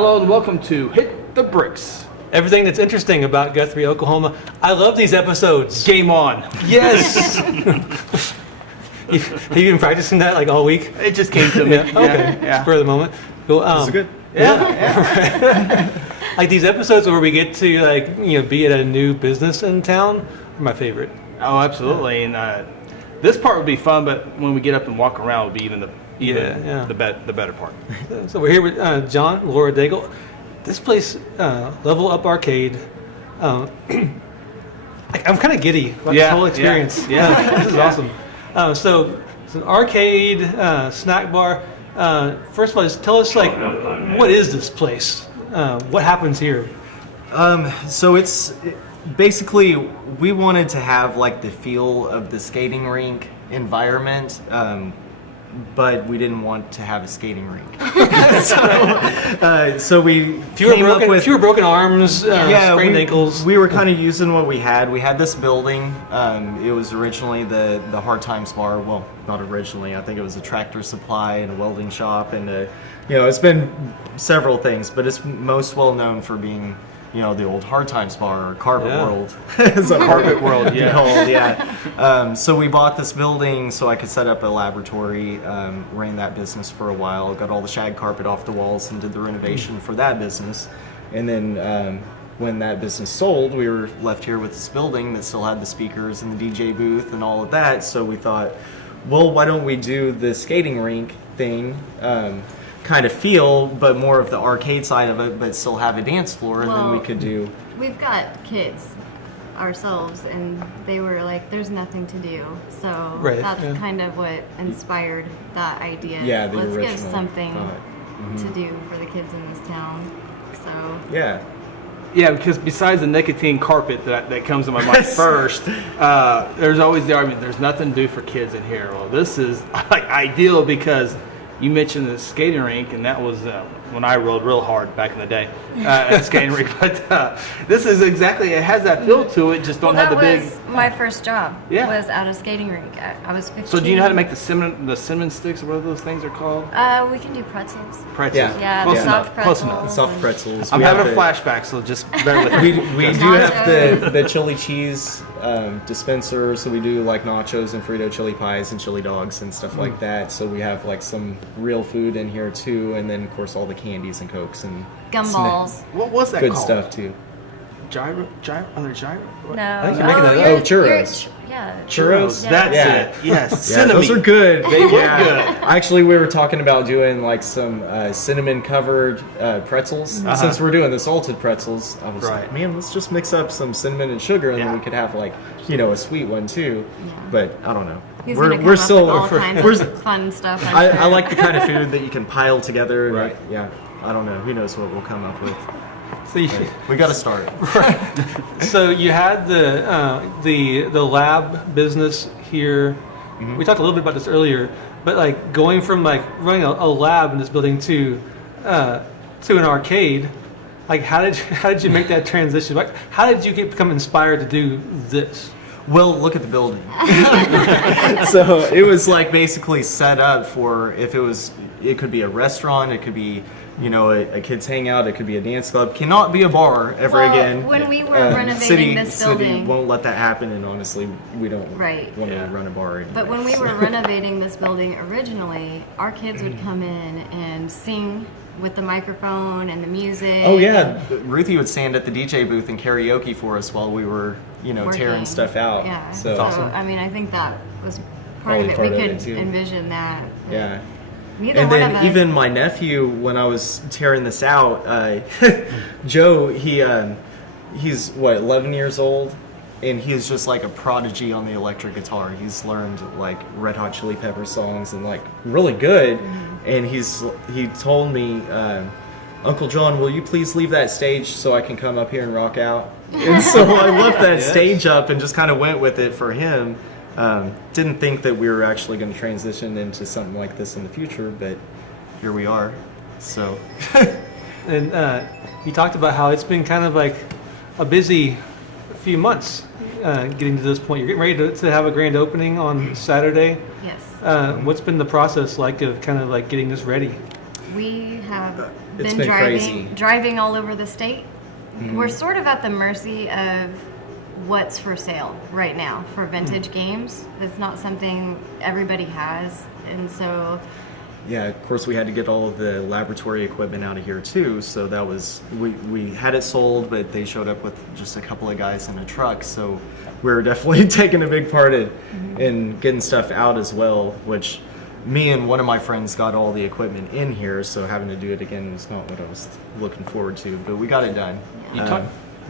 Hello and welcome to Hit the Bricks. Everything that's interesting about Guthrie, Oklahoma. I love these episodes. Game on. Yes. Have you been practicing that like all week? It just came to me. Yeah. Okay. Yeah. Spur of the moment. Cool. This is good. Yeah. Like these episodes where we get to be at a new business in town are my favorite. Oh, absolutely. And this part would be fun, but when we get up and walk around, it would be even the better part. So we're here with John, Laura Daigle. This place, Level Up Arcade. I'm kind of giddy about this whole experience. Yeah. This is awesome. So it's an arcade snack bar. First of all, just tell us what is this place? What happens here? So it's basically we wanted to have like the feel of the skating rink environment, but we didn't want to have a skating rink. So we came up with fewer broken arms, sprained ankles. We were kind of using what we had. We had this building. It was originally the Hard Times Bar. Well, not originally. I think it was a Tractor Supply and a welding shop, and it's been several things, but it's most well known for being the old Hard Times Bar or Carpet World. Carpet World, So we bought this building so I could set up a laboratory, ran that business for a while, got all the shag carpet off the walls and did the renovation for that business. And then when that business sold, we were left here with this building that still had the speakers and the DJ booth and all of that. So we thought, well, why don't we do the skating rink thing? Kind of feel, but more of the arcade side of it, but still have a dance floor, and then we could do. We've got kids ourselves, and they were like, "There's nothing to do," so that's kind of what inspired that idea. Yeah, the let's original give something thought. to do for the kids in this town. So yeah, because besides the nicotine carpet that comes to my mind first, there's always the argument there's nothing to do for kids in here. Well, this is ideal because you mentioned the skating rink, and that was when I rode real hard back in the day at the skating rink. But this is exactly, it has that feel to it, just don't have the big... That was my first job, was at a skating rink. I was 15. So do you know how to make the cinnamon sticks, or what those things are called? We can do pretzels. Pretzels. Yeah, Close the enough. soft pretzels. Close enough. Soft pretzels. I'm having a flashback, so just bear with me. We do have the chili cheese dispenser, so we do like nachos and Frito chili pies and chili dogs and stuff like that. So we have like some real food in here too, and then of course all the candies and cokes and gumballs. What was that good called? stuff too. Gyro? Other gyro? What? No. I think you're making that up. Churros. Churros. That's it. Yes. Yeah, those are good. They were good. Actually, we were talking about doing like some cinnamon covered pretzels. Since we're doing the salted pretzels, I was like, man, let's just mix up some cinnamon and sugar, and then we could have like a sweet one too. Yeah. But I don't know. We're still all kinds of fun stuff. I like the kind of food that you can pile together. Right. I don't know. Who knows what we'll come up with. So we got to start. So you had the lab business here. Mm-hmm. We talked a little bit about this earlier, but like going from like running a lab in this building to an arcade, like how did you make that transition? Like how did you become inspired to do this? Well, look at the building. So it was like basically set up for it could be a restaurant, it could be a kids hangout, it could be a dance club. Cannot be a bar ever again. When we were renovating this building, city won't let that happen, and honestly, we don't want to run a bar anymore. But when we were renovating this building originally, our kids would come in and sing with the microphone and the music. Oh yeah, Ruthie would stand at the DJ booth and karaoke for us while we were tearing stuff out. Yeah, so awesome. I mean, I think that was part of it. We could envision that. Yeah. And then even my nephew, when I was tearing this out, Joe, he's 11 years old, and he's just like a prodigy on the electric guitar. He's learned like Red Hot Chili Pepper songs and like really good. And he told me, Uncle John, will you please leave that stage so I can come up here and rock out? And so I left that stage up and just kind of went with it for him. Didn't think that we were actually going to transition into something like this in the future, but here we are. So, and you talked about how it's been kind of like a busy few months getting to this point. You're getting ready to have a grand opening on Saturday. Yes. What's been the process like of kind of like getting this ready? We have It's been been crazy. driving all over the state. We're sort of at the mercy of what's for sale right now for vintage games. It's not something everybody has, and so Yeah, of course we had to get all of the laboratory equipment out of here too. So that was we had it sold, but they showed up with just a couple of guys in a truck. So we were definitely taking a big part in getting stuff out as well. Which me and one of my friends got all the equipment in here, so having to do it again was not what I was looking forward to. But we got it done.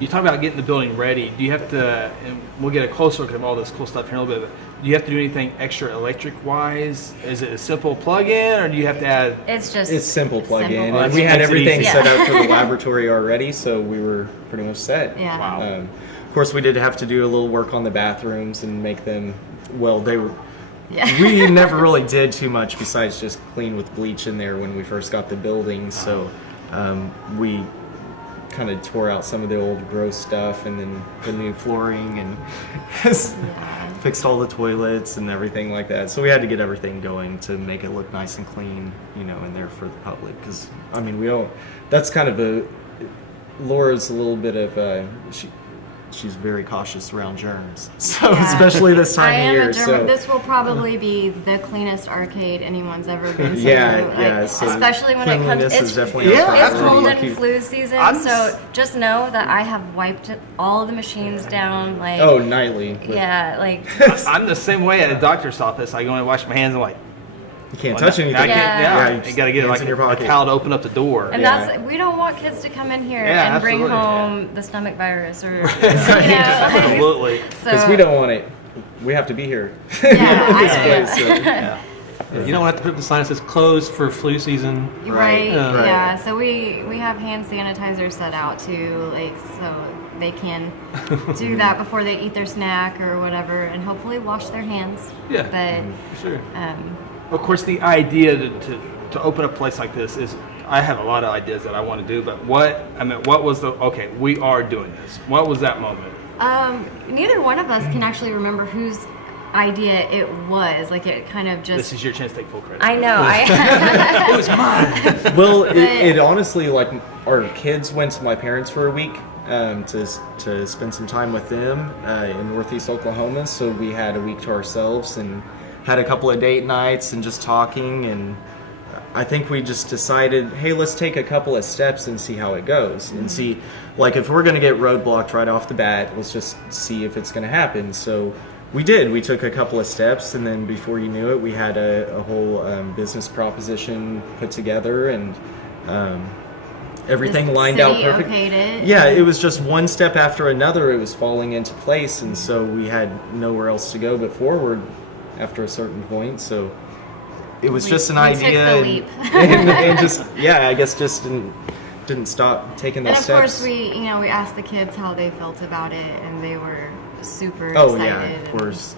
You talk about getting the building ready. Do you have to, and we'll get a closer look at all this cool stuff here in a little bit, but do you have to do anything extra electric-wise? Is it a simple plug-in, or do you have to add... it's simple plug-in. simple. And we had Makes it everything easy. set up for the laboratory already, so we were pretty much set. Yeah. Wow. Of course, we did have to do a little work on the bathrooms and make them, well, they were... Yeah. We never really did too much besides just clean with bleach in there when we first got the building, so we kind of tore out some of the old gross stuff and then the new flooring and fixed all the toilets and everything like that. So we had to get everything going to make it look nice and clean, in there for the public. Because, I mean, we don't... That's kind of Laura's a little bit of... She's very cautious around germs, so Yeah. especially this time I of am year. a German. So This will probably be the cleanest arcade anyone's ever been to. Yeah, so especially when it comes. cleanliness It's, is definitely Yeah, our it's priority. cold We'll and keep- flu season, I'm so s- just know that I have wiped all the machines down. Like, Oh, nightly. with- yeah, like I'm the same way at a doctor's office. I go and wash my hands and You can't well, touch anything. I can't, Yeah. you got to get hands like in your a pocket. towel to open up the door. And Yeah. that's, we don't want kids to come in here Yeah, and bring absolutely, home the stomach virus or, Absolutely. Because we don't want it. We have to be here. Yeah, This I- place, so- Yeah. You don't have to put up the sign that says closed for flu season. Right, Right. Right. yeah. So we have hand sanitizer set out too, like so they can do that before they eat their snack or whatever, and hopefully wash their hands. Yeah. But Sure. Of course, the idea to open a place like this is, I have a lot of ideas that I want to do, but what was okay, we are doing this. What was that moment? neither one of us can actually remember whose idea it was. Like it kind of just. This is your chance to take full credit. I know. I It was mine. Well, it honestly, like, our kids went to my parents for a week to spend some time with them in Northeast Oklahoma. So we had a week to ourselves and had a couple of date nights and just talking. And I think we just decided, hey, let's take a couple of steps and see how it goes. And see, like, if we're going to get roadblocked right off the bat, let's just see if it's going to happen. So we did. We took a couple of steps, and then before you knew it, we had a whole business proposition put together, and everything The lined out city perfect. okayed it. Yeah, it was just one step after another. It was falling into place, and so we had nowhere else to go but forward after a certain point. So it was just an we took idea, the and, leap. and just I guess just didn't stop taking those And of steps. course, we asked the kids how they felt about it, and they were super Oh, excited. yeah, of and course.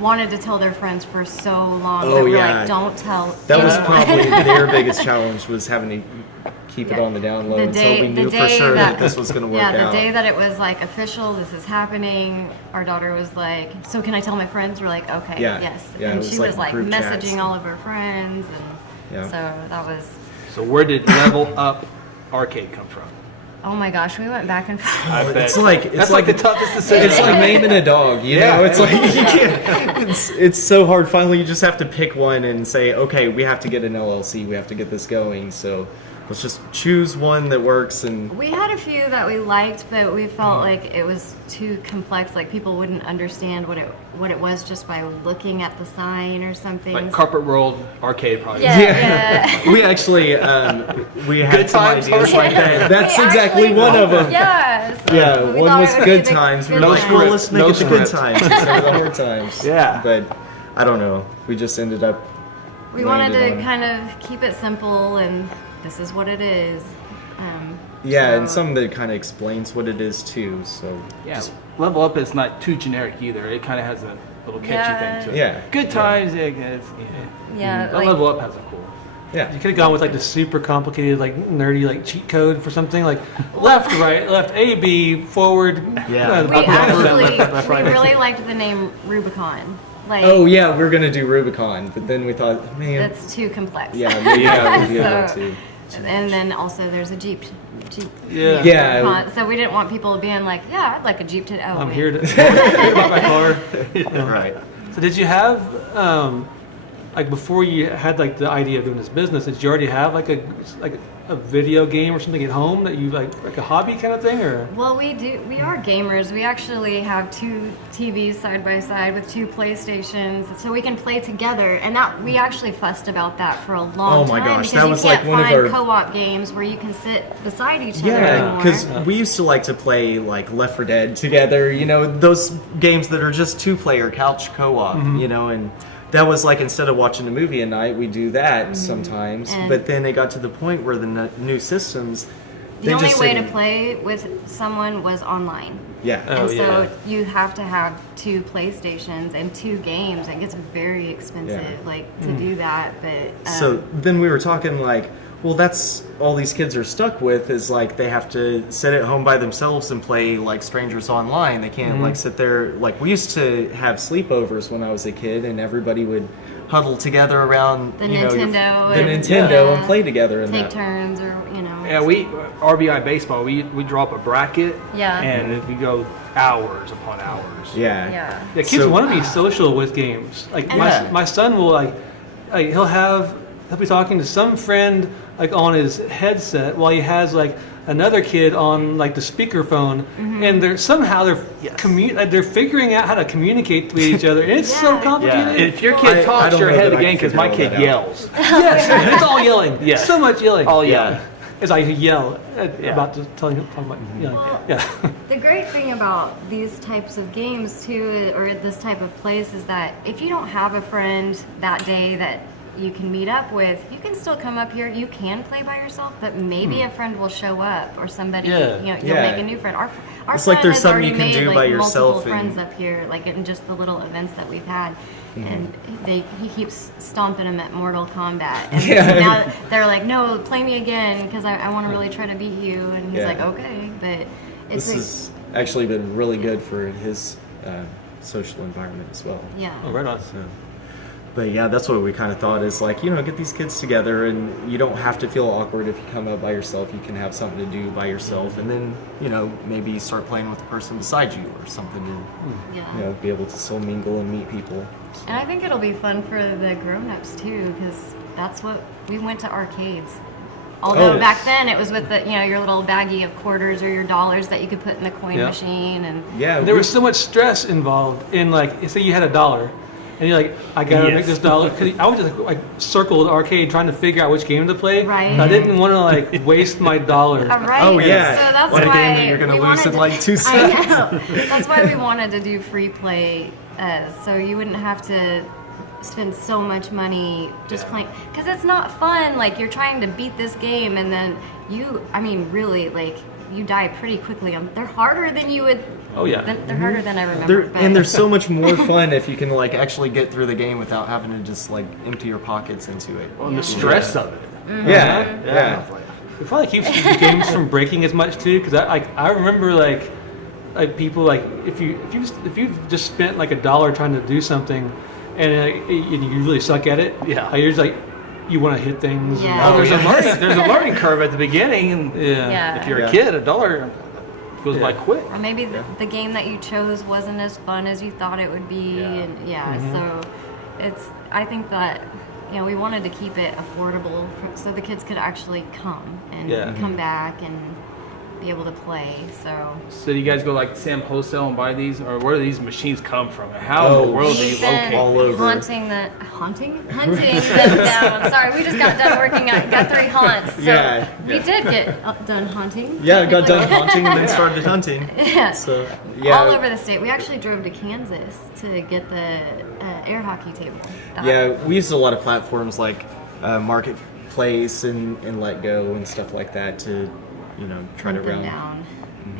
Wanted to tell their friends for so long. Oh, that we're yeah. like, don't tell. That was anyone." probably their biggest challenge, was having to keep it Yeah. on the down low The until day- we the knew for day sure that that- this was going to work Yeah, the out. day that it was like official, this is happening. Our daughter was like, "So can I tell my friends?" We're like, "Okay, Yeah. yes." Yeah, it and was she like was like group messaging chats. all of her friends, and Yeah. so that was. So where did Level Up Arcade come from? Oh my gosh, we went back and forth. I bet. It's like That's like the toughest decision. It's like naming a dog, you Yeah. know. It's like you can't. It's so hard. Finally, you just have to pick one and say, okay, we have to get an LLC. We have to get this going. So let's just choose one that works. And We had a few that we liked, but we felt like it was too complex. Like people wouldn't understand what it was just by looking at the sign or something. Like Carpet World Arcade, probably. Yeah. we actually we had Good some times, ideas like that. That's We exactly actually- one of them. Yes. Yeah, We one thought was it would good be the times. We good were like, times. well, let's make No it the good script. times instead of the hard times. Yeah. But I don't know. We just ended up. We wanted landed to on- kind of keep it simple, and this is what it is. Yeah, and so- some that kind of explains what it is too. So Yeah, Level Up is not too generic either. It kind of has a little catchy Yeah. thing to it. Yeah. Good times. Yeah, But like- Level Up has a cool. yeah. You could have gone with like the super complicated, like nerdy, like cheat code for something like left, right, left, A, B, forward. Yeah. We up, down, actually left, right. we really liked the name Rubicon. Like, Oh yeah, we're gonna do Rubicon, but then we thought, man, that's too complex. yeah, maybe that would be So- able to. And then also there's a Jeep. Yeah. Yeah. Rubicon. So we didn't want people being like, yeah, I'd like a Jeep today. Oh, I'm wait. here to hear about my car. Right. So did you have, like before you had like the idea of doing this business, did you already have like a video game or something at home that you like a hobby kind of thing, or? Well, we are gamers. We actually have 2 TVs side by side with 2 PlayStations, so we can play together. And that we actually fussed about that for a long Oh my time gosh, because that you was can't like one of find our- co-op games where you can sit beside each other Yeah, anymore. because we used to like to play like Left 4 Dead together. You know, those games that are just 2-player couch co-op. You know, and that was like instead of watching a movie at night, we do that sometimes. And- But then it got to the point where the new systems. the they only just way said- to play with someone was online. Yeah. Oh, And so yeah. you have to have 2 PlayStations and 2 games. It gets very expensive, Yeah. like to do that. But So then we were talking like, well, that's all these kids are stuck with is like they have to sit at home by themselves and play like strangers online. They can't like sit there. Like we used to have sleepovers when I was a kid, and everybody would huddle together around The you know, Nintendo the and- Nintendo Yeah. and play together. And take that. turns or Yeah, we RBI baseball. We draw up a bracket. Yeah. And we go hours upon hours. Yeah. yeah. Yeah, kids So- want to be social with games. Like Yeah. my son will like he'll be talking to some friend like on his headset while he has like another kid on like the speakerphone, and they're they're figuring out how to communicate with each other. And it's so Yeah. complicated. Yeah. If your I kid talks, don't you're know ahead of that the I game can because my figure kid all that out. yells. Yes, it's all yelling. Yes. So much yelling. All yelling. As I yell Yeah. about talking about yelling. Well, Yeah. The great thing about these types of games too, or this type of place, is that if you don't have a friend that day that you can meet up with, you can still come up here. You can play by yourself, but maybe a friend will show up or somebody. Yeah. You know, you'll Yeah. make a new friend. Our It's like friend there's has something already you can made, do like, by yourself multiple and- friends up here, like in just the little events that we've had. And he keeps stomping them at Mortal Kombat. And Yeah. now they're like, no, play me again because I want to really try to beat you. And he's Yeah. like, okay, but it's This has actually been really good for his social environment as well. yeah. Oh, right on. So, but yeah, that's what we kind of thought is like, you know, get these kids together and you don't have to feel awkward if you come up by yourself. You can have something to do by yourself and then, you know, maybe start playing with the person beside you or something to, Yeah. you know, be able to still mingle and meet people. And I think it'll be fun for the grown-ups too, because that's what we went to arcades. Although Oh. back then it was with the your little baggie of quarters or your dollars that you could put in the coin Yeah. machine, and Yeah. There was so much stress involved in like, say you had $1, and you're like, I gotta Yes. make this dollar. Cause I would just like circle the arcade trying to figure out which game to play. Right. I didn't want to like waste my $1. right? Oh, yeah. So that's Like a why game that you're gonna we lose wanted in, to- like, 2 I seconds. know. That's why we wanted to do free play, so you wouldn't have to spend so much money just playing, because it's not fun. Like, you're trying to beat this game and then really, like, you die pretty quickly. They're harder than you would. Oh yeah. They're harder than I remember. And they're so much more fun if you can like actually get through the game without having to just like empty your pockets into it. Well, and the stress of it. Yeah, yeah. It probably keeps the games from breaking as much too, because I remember like people like if you've just spent like $1 trying to do something, and you really suck at it. Yeah. You're just like you want to hit things. Yeah. Well, there's yeah. there's a learning curve at the beginning, and Yeah. if you're Yeah. a kid, $1 goes by quick. Or maybe the game that you chose wasn't as fun as you thought it would be, and so I think that we wanted to keep it affordable so the kids could actually come and Yeah. come back and be able to play. So you guys go like Sam Wholesale and buy these, or where do these machines come from? How in Oh, the world do you We've been locate? all over. hunting them down. Sorry, we just got done working at Guthrie Haunts, so Yeah, we did get done hunting. Yeah, I got done hunting and then started hunting. Yeah. So yeah, All over the state. We actually drove to Kansas to get the air hockey table. yeah, we used a lot of platforms like Marketplace and Let Go and stuff like that to try to Hunt them round. down.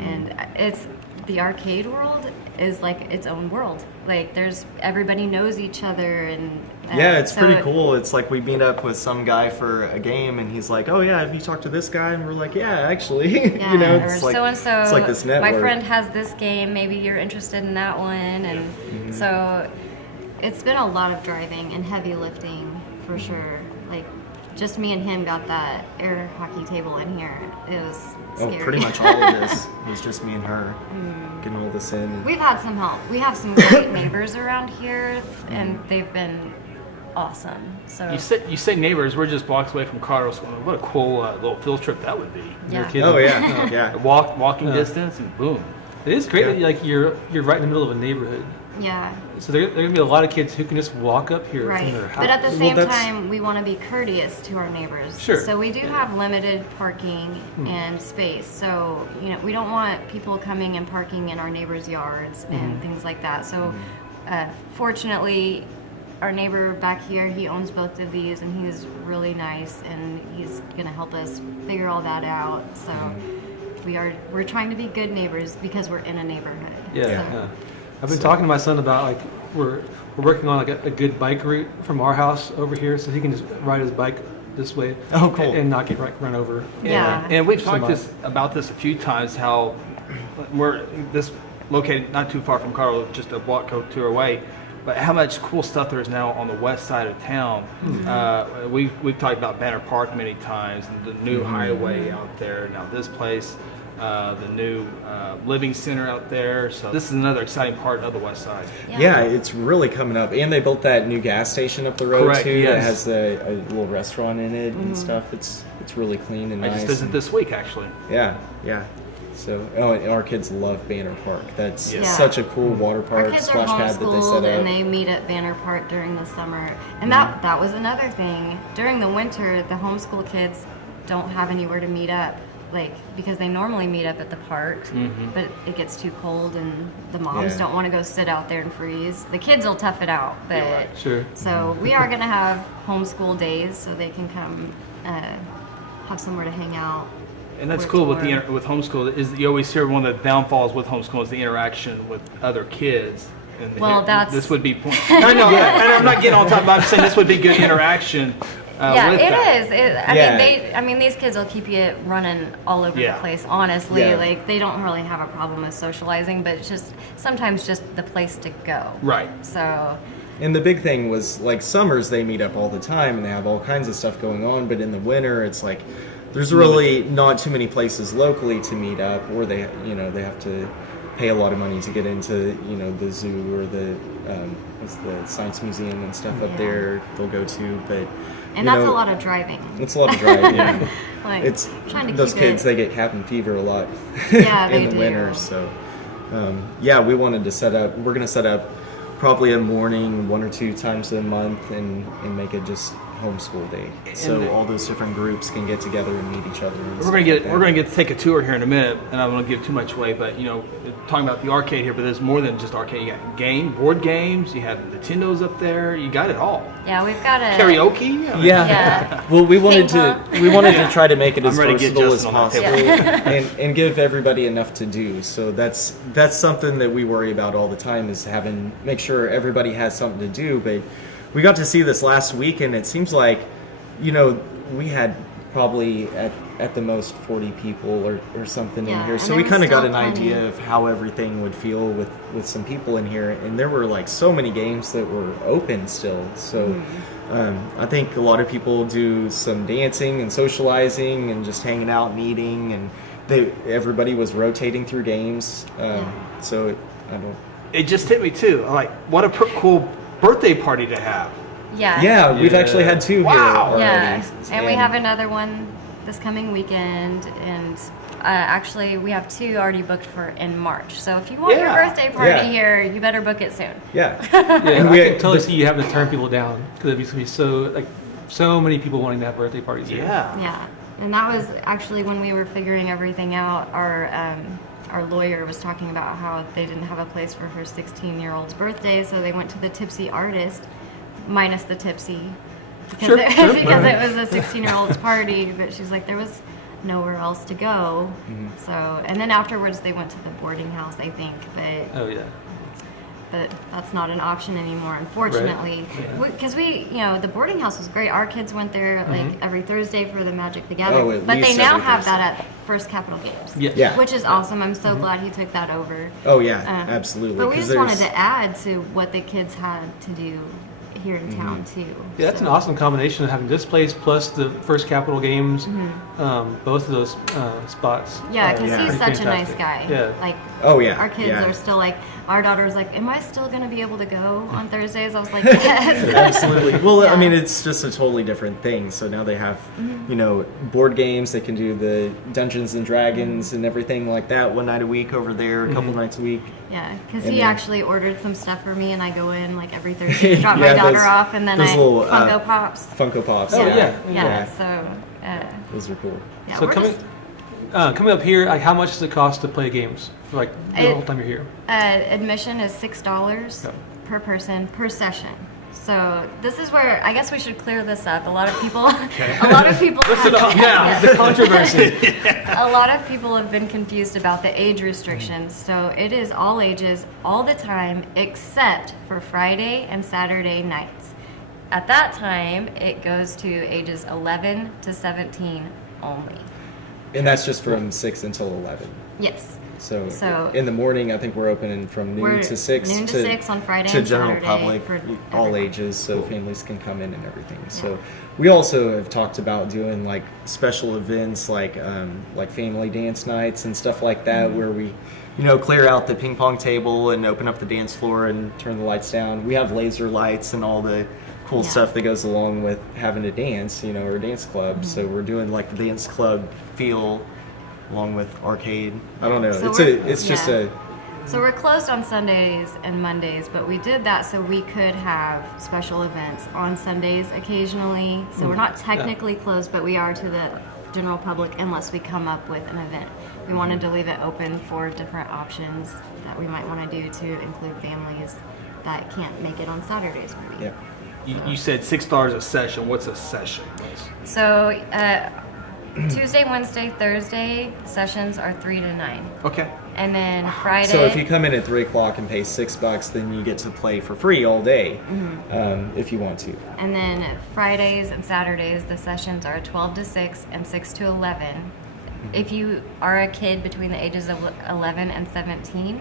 And it's the arcade world is like its own world. Like everybody knows each other, and Yeah, it's so pretty cool. It's like we meet up with some guy for a game, and he's like, "Oh yeah, have you talked to this guy?" And we're like, "Yeah, actually." Yeah, it's or like so and so. it's like this network. My friend has this game. Maybe you're interested in that one, and so it's been a lot of driving and heavy lifting for sure. Like, just me and him got that air hockey table in here. It was scary. Oh, pretty much all of this was just me and her getting all this in. We've had some help. We have some great neighbors around here, and they've been awesome. So You say neighbors. We're just blocks away from Colorado. What a cool little field trip that would be. You're yeah. kidding. Oh yeah, yeah. Walking distance and boom. It is great Yeah. that like you're right in the middle of a neighborhood. Yeah. So there are going to be a lot of kids who can just walk up here Right. from their house. But at the Well, same that's- time, we want to be courteous to our neighbors. Sure. So we do have limited parking and space. So, we don't want people coming and parking in our neighbors' yards and things like that. So fortunately, our neighbor back here, he owns both of these, and he's really nice, and he's going to help us figure all that out. So we're trying to be good neighbors because we're in a neighborhood. Yeah, So- yeah. I've been talking to my son about like we're working on like a good bike route from our house over here, so he can just ride his bike this way. Oh, cool. And not get run over. Yeah. And we've talked Somebody. about this a few times. How we're located not too far from Colorado, just a block or two away. But how much cool stuff there is now on the west side of town. We've talked about Banner Park many times, and the new highway out there. Now this place, the new living center out there. So this is another exciting part of the west side. Yeah, it's really coming up. And they built that new gas station up the road Correct, too. That yes. has a little restaurant in it and stuff. It's really clean and I nice. just visited this week actually. Yeah, yeah. So, and our kids love Banner Park. That's Yeah. such a cool water Our park, kids are splash pad that they homeschooled, set and up. they meet at Banner Park during the summer. And that was another thing. During the winter, the homeschool kids don't have anywhere to meet up, because they normally meet up at the park, but it gets too cold, and the moms Yeah. don't want to go sit out there and freeze. The kids will tough it out, but Yeah, right. Sure. so we are going to have homeschool days, so they can come have somewhere to hang out. And that's Or cool with tour. with homeschool is you always hear one of the downfalls with homeschool is the interaction with other kids. And Well, that's- this would be I know, and I'm not getting on top, but I'm saying this would be good interaction. Yeah, with it that. is. I mean, these kids will keep you running all over Yeah. the place. Honestly, Yeah. they don't really have a problem with socializing, but it's just sometimes just the place to go. Right. So, And the big thing was like summers they meet up all the time and they have all kinds of stuff going on. But in the winter, it's like there's really not too many places locally to meet up, or they have to pay a lot of money to get into the zoo or the science museum and stuff up Yeah. there. They'll go to, but and that's a lot of driving. It's a lot of driving. Like It's trying to those keep kids. it. They get cabin fever a lot Yeah, in they the do. winter. So we wanted to set up. We're gonna set up probably a morning 1 or 2 times a month and make it just homeschool day. So And- all those different groups can get together and meet each other. And We're gonna get to take a tour here in a minute, and I don't want to give too much away. But talking about the arcade here, but there's more than just arcade. You got board games. You have Nintendos up there. You got it all. Yeah, we've got a Karaoke. I mean, Yeah. Well, we wanted to try to make it as I'm ready to get versatile as Justin on that possible and give everybody enough to do. So that's something that we worry about all the time is make sure everybody has something to do. But we got to see this last week, and it seems like we had probably at the most 40 people or something in Yeah, here. and So there we was kind of got still an idea plenty. of how everything would feel with some people in here, and there were like so many games that were open still. So I think a lot of people do some dancing and socializing and just hanging out and eating, and everybody was rotating through games. So I don't. It just hit me too. Like, what a cool birthday party to have. Yeah. Yeah, we've Yeah. actually had 2 Wow. here already. Yeah, and we have another one this coming weekend, and actually we have 2 already booked for in March. So if you want your Yeah. birthday party Yeah. here, you better book it soon. Yeah. Yeah, And I we- can totally see you having to turn people down because it'd be so many people wanting to have birthday parties here. Yeah. Yeah, and that was actually when we were figuring everything out. Our lawyer was talking about how they didn't have a place for her 16-year-old's birthday, so they went to the Tipsy Artist, minus the Tipsy, because, Sure, sure. because it was a 16-year-old's party. But she's like, there was nowhere else to go. So, and then afterwards they went to the boarding house, I think. But Oh yeah. but that's not an option anymore, unfortunately. Because the boarding house was great. Our kids went there like every Thursday for the Magic the Gathering, at but they least now every have Thursday. that at First Capital Games, Yes. Yeah. which is awesome. I'm so glad he took that over. Oh yeah, absolutely. But we 'cause just wanted there's- to add to what the kids had to do here in town too. Yeah, that's So- an awesome combination of having this place plus the First Capital Games, both of those spots. Yeah, are because Yeah. he's pretty such a nice guy. fantastic. Yeah. Like, Oh yeah. our kids yeah. are still like, our daughter's like, am I still going to be able to go on Thursdays? I was like, yes. Absolutely. Well, Yeah. I mean, it's just a totally different thing. So now they have, board games. They can do the Dungeons and Dragons and everything like that one night a week over there, a couple nights a week. Yeah, because And he then- actually ordered some stuff for me, and I go in like every Thursday to drop Yeah, my daughter those- off, and then those I little, Funko Pops. Funko Pops. Oh, yeah. yeah. So, Those are cool. yeah, So we're coming coming up here, like how much does it cost to play games for like the It- whole time you're here? admission is $6 per person per session. So this is where I guess we should clear this up. A lot of people, a lot of people, Listen up now. Yes. The controversy. A lot of people have been confused about the age restrictions. So it is all ages, all the time, except for Friday and Saturday nights. At that time, it goes to ages 11 to 17 only. And that's just from 6 until 11. Yes. So in the morning, I think we're open from noon We're to 6. noon to 6 on Friday to and general Saturday public, for all everyone. ages, so families can come in and everything. So we also have talked about doing like special events, like family dance nights and stuff like that, where we, clear out the ping pong table and open up the dance floor and turn the lights down. We have laser lights and all the cool Yeah. stuff that goes along with having a dance, or a dance club. So we're doing like the dance club feel along with arcade. I don't know. So It's just yeah. a So we're closed on Sundays and Mondays, but we did that so we could have special events on Sundays occasionally. So we're not technically closed, but we are to the general public unless we come up with an event. We wanted to leave it open for different options that we might want to do to include families that can't make it on Saturdays maybe. yeah. You said $6 a session. What's a session? So Tuesday, Wednesday, Thursday sessions are 3 to 9. Okay. And then Friday. So if you come in at 3 o'clock and pay $6, then you get to play for free all day, if you want to. And then Fridays and Saturdays, the sessions are 12 to 6 and 6 to 11. If you are a kid between the ages of 11 and 17,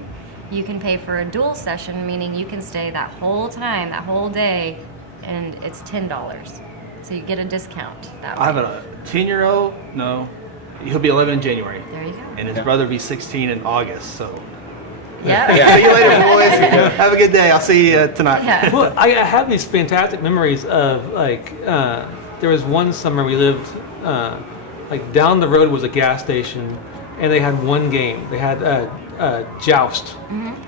you can pay for a dual session, meaning you can stay that whole time, that whole day, and it's $10. So you get a discount that way. I have a 10-year-old. No, he'll be 11 in January, There you go. and his brother will be 16 in August. So Yep. see you later, boys. Have a good day. I'll see you tonight. Yeah. Well, I have these fantastic memories of there was one summer we lived down the road was a gas station, and they had one game. They had Joust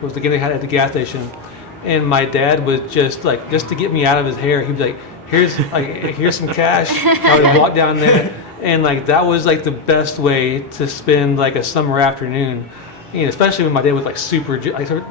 was the game they had at the gas station, and my dad was just to get me out of his hair. He'd be like, here's some cash. I would walk down there, and that was the best way to spend a summer afternoon. Especially when my dad was super.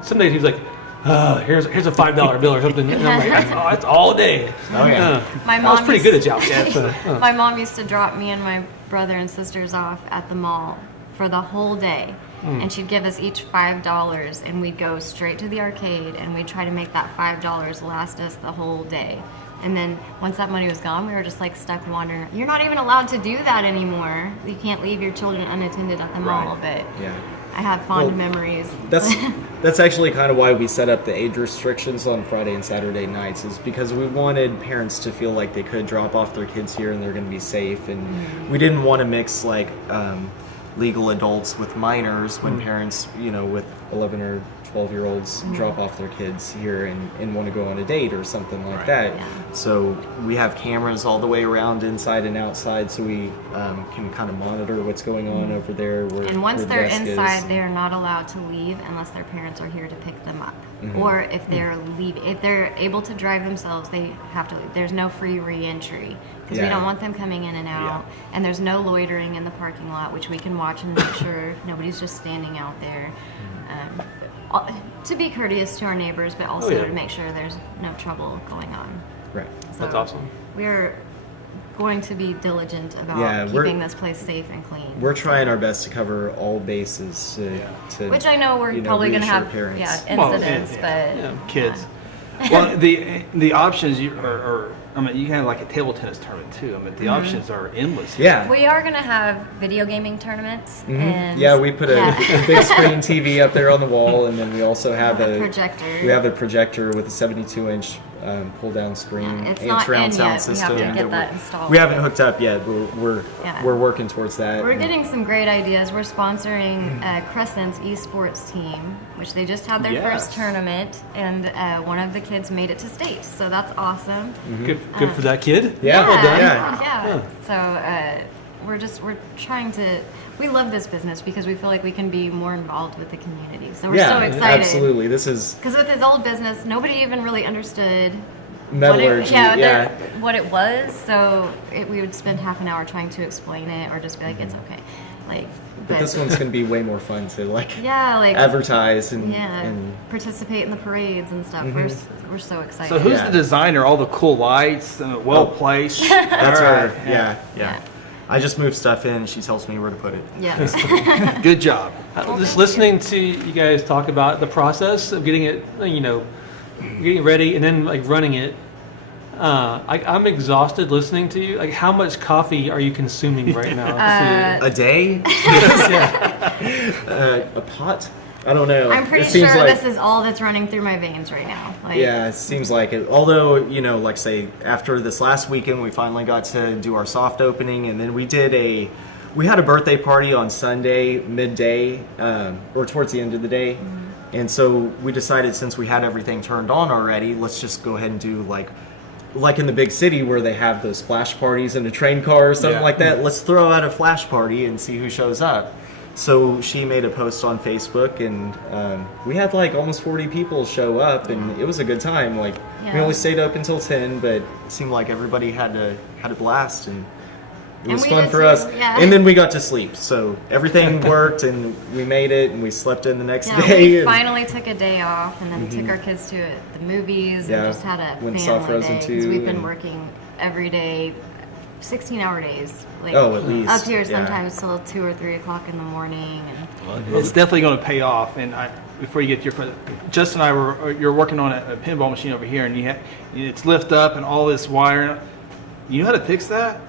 Some days he was like, here's a $5 bill or something, and I'm like, that's all day. Oh, yeah. My I was mom pretty used good at Joust. So, My mom used to drop me and my brother and sisters off at the mall for the whole day. And she'd give us each $5, and we'd go straight to the arcade, and we'd try to make that $5 last us the whole day. And then once that money was gone, we were just stuck wandering. You're not even allowed to do that anymore. You can't leave your children unattended at the mall, but Yeah. I have fond Well, memories. That's actually kind of why we set up the age restrictions on Friday and Saturday nights, is because we wanted parents to feel like they could drop off their kids here and they're going to be safe, and we didn't want to mix legal adults with minors when parents, with 11 or 12-year-olds drop off their kids here and want to go on a date or something like that. Yeah. So we have cameras all the way around, inside and outside, so we can kind of monitor what's going on over there. And once where the they're desk inside, is. they are not allowed to leave unless their parents are here to pick them up. Or if they're if they're able to drive themselves, they have to leave. There's no free re-entry because we Yeah. don't want them coming in and out. And there's no loitering in the parking lot, which we can watch and make sure nobody's just standing out there. To be courteous to our neighbors, but also yeah. to make sure there's no trouble going on. Right. That's So awesome. We're going to be diligent about Yeah, we're- keeping this place safe and clean. We're trying our best to cover all bases. To, Which I know we're probably going to reassure have parents. incidents, yeah, but kids. Well, the options are I mean, you can have like a table tennis tournament too. I mean, the options are endless. Yeah. we are going to have video gaming tournaments. Mhm. And Yeah, we put a, yeah. a big screen TV up there on the wall, and then we also have A a projector. We have a projector with a 72-inch pull-down screen It's and not surround in sound yet. system. We have to get we're- that installed. We haven't hooked up yet. We're Yeah. we're working towards that. We're getting some great ideas. We're sponsoring Crescent's esports team, which they just had their Yes. first tournament, and one of the kids made it to state, so that's awesome. Good for that kid. Yeah, well done. yeah. So we're trying to. We love this business because we feel like we can be more involved with the community. So we're Yeah, so excited. absolutely. This is Because with his old business, nobody even really understood metallurgy. what it was. So we would spend half an hour trying to explain it, or just be like, it's okay. Like, But this one's going to be way more fun to like advertise and participate in the parades and stuff. We're so excited. So who's Yeah. the designer? All the cool lights, well placed. that's All her. right. Yeah. I just move stuff in. She tells me where to put it. Yeah. Good job. Just listening to you guys talk about the process of getting it, getting ready and then like running it. I'm exhausted listening to you. Like, how much coffee are you consuming right now? A day? Uh, A pot? I don't know. I'm pretty It seems sure like- this is all that's running through my veins right now. Like, Yeah, it seems like it. Although, like say, after this last weekend, we finally got to do our soft opening, and then we had a birthday party on Sunday, midday, or towards the end of the day. And so we decided, since we had everything turned on already, let's just go ahead and do like in the big city where they have those flash parties in a train car or something Yeah. like that. Let's throw out a flash party and see who shows up. So she made a post on Facebook, and we had like almost 40 people show up, and it was a good time. Like we Yeah. only stayed up until 10, but it seemed like everybody had a blast, and it And was we fun did for too, us. yeah. And then we got to sleep, so everything worked, and we made it, and we slept in the next Yeah, day. we and- finally took a day off, and then took our kids to the movies, Yeah, and just had a went and saw family Frozen day because 2 we've been and- working every day, 16-hour days. Like, Oh, at least, up here yeah. sometimes till 2 or 3 o'clock in the morning. And It's definitely going to pay off. And before you get to your question, Justin and I you're working on a pinball machine over here, and it's lift up and all this wire. You know how to fix that?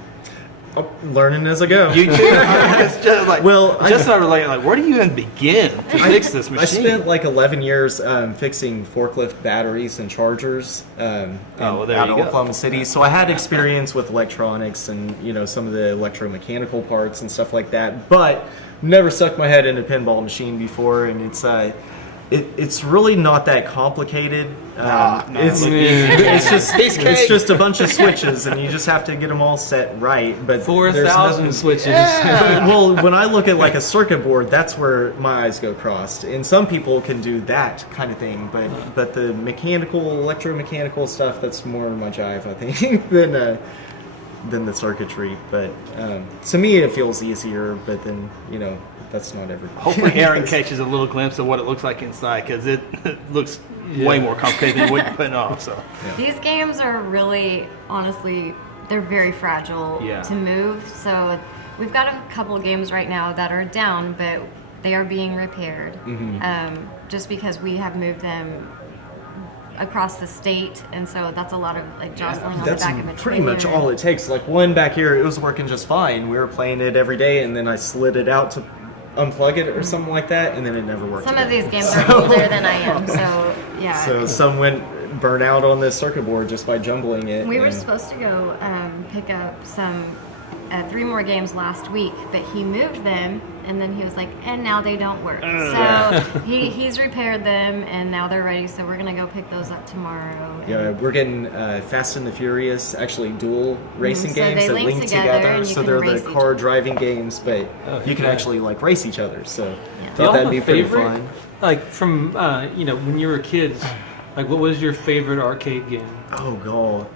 Oh, learning as I go. YouTube? It's just like, Well, Justin and I were like, where do you even begin to fix this I machine? spent like 11 years fixing forklift batteries and chargers well, there out you of go. Oklahoma City. So I had experience with electronics and some of the electromechanical parts and stuff like that. But never stuck my head in a pinball machine before, and it's really not that complicated. No, It's just a bunch of switches, and you just have to get them all set right. But 4,000 there's switches. well, when I look at like a circuit board, that's where my eyes go crossed. And some people can do that kind of thing, but the electromechanical stuff, that's more my jive, I think, than the circuitry. But to me, it feels easier. But then that's not everything. Hopefully Aaron catches a little glimpse of what it looks like inside, because it looks way more complicated than what you're putting off. So these games are really, honestly, they're very fragile Yeah. to move. So we've got a couple of games right now that are down, but they are being repaired. Just because we have moved them across the state, and so that's a lot of like jostling on the That's back of a pretty much trailer. all it takes. Like one back here, it was working just fine. We were playing it every day, and then I slid it out to unplug it or something like that, and then it never worked. Some of again. these games are older than I am, so yeah. So some went burn out on the circuit board just by jumbling it. We were and- supposed to go pick up some 3 more games last week, but he moved them, and then he was like, and now they don't work. So he's repaired them, and now they're ready, so we're going to go pick those up tomorrow. Yeah, we're getting Fast and the Furious, actually dual racing So games they that link link together, together. and you So can they're race the each car other. driving games, but you can yeah. actually like race each other. So Do y'all thought that'd have be a pretty favorite? fun. Like from when you were kids, like what was your favorite arcade game? Oh god,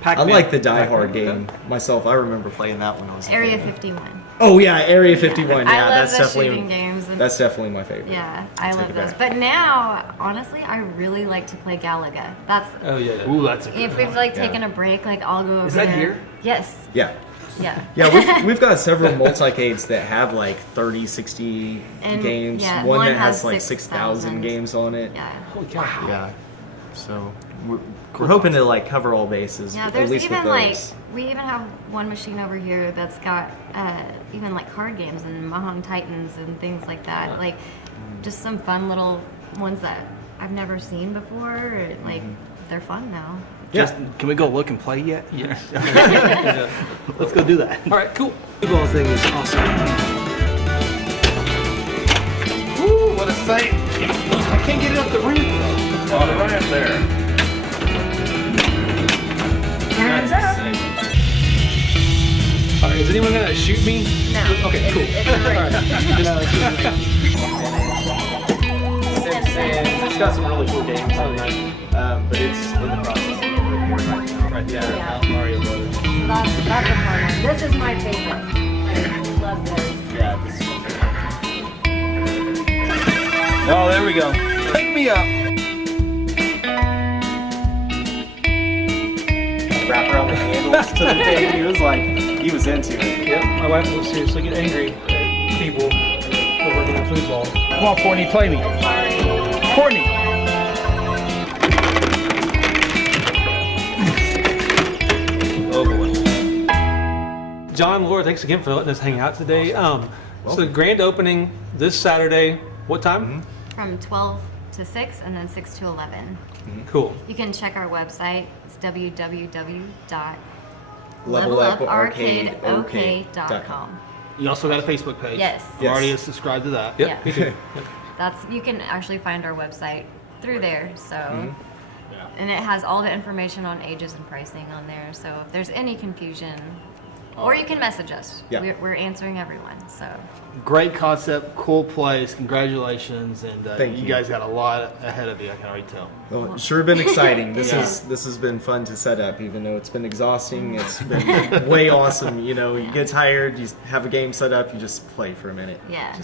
I Pac-Man. like the Die Hard Pac-Man, game myself. I remember playing that when I was a Area kid. 51. Oh yeah, Area 51. Yeah, I love that's the definitely shooting games, and That's definitely my favorite. Yeah, I Take love it those. back. But now, honestly, I really like to play Galaga. That's Oh yeah. Ooh, that's a good if we've one. like Yeah. taken a break, like I'll go over Is that there. here? Yes. Yeah. Yeah. Yeah, we've got several multicades that have like 30, 60 And, games. yeah, one one that has has like 6,000 6,000 games on it. Yeah. Holy cow. Yeah. So we're hoping to like cover all bases. Yeah, at there's least even with like those. we even have one machine over here that's got even like card games and Mahon Titans and things like that. Like just some fun little ones that I've never seen before. Like they're fun now. Just, can we go look and play yet? Yes. Let's go do that. All right, cool. The ball thing is awesome. Woo, what a sight. I can't get it up the ramp though. On the ramp there. All right, is anyone gonna shoot me? No. Okay, cool. It's got some really cool games. Oh, nice. But it's in the process of over here right now. Right there. Yeah. Mario Brothers. That's a fun one. This is my favorite. I love this. Yeah, this is Oh, there we go. Pick me up. wrap around the handles to the thing. He was into it. Yep. My wife will seriously get angry at people who are working on football. Come on, Courtney, play me. Courtney. Oh boy. John, Laura, thanks again for letting us hang out today. So the grand opening this Saturday. What time? From 12 to 6 and then 6 to 11. Cool. You can check our website. It's leveluparcadeok.com. You also got a Facebook page. Yes. You already subscribed to that. Yep. Yeah. Me too. Yep. You can actually find our website through there. So, Yeah. and it has all the information on ages and pricing on there. So if there's any confusion, or you can message us. Yeah. We're answering everyone. So Great concept, cool place. Congratulations, and Thank you you. guys got a lot ahead of you. I can already tell. Well, it's sure been exciting. This Yeah. this has been fun to set up, even though it's been exhausting. It's been way awesome. You know, you get tired, you have a game set up, you just play for a minute. yeah.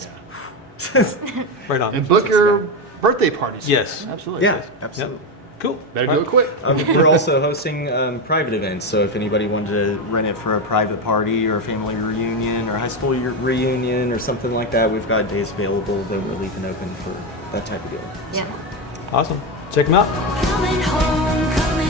Right on. And book your birthday parties. Yes. Absolutely. Yeah, absolutely. Cool. Better All do it quick. We're also hosting private events, so if anybody wanted to rent it for a private party or a family reunion or high school reunion or something like that, we've got days available that we're leaving open for that type of deal. Yeah. Awesome. Check them out. Coming home, coming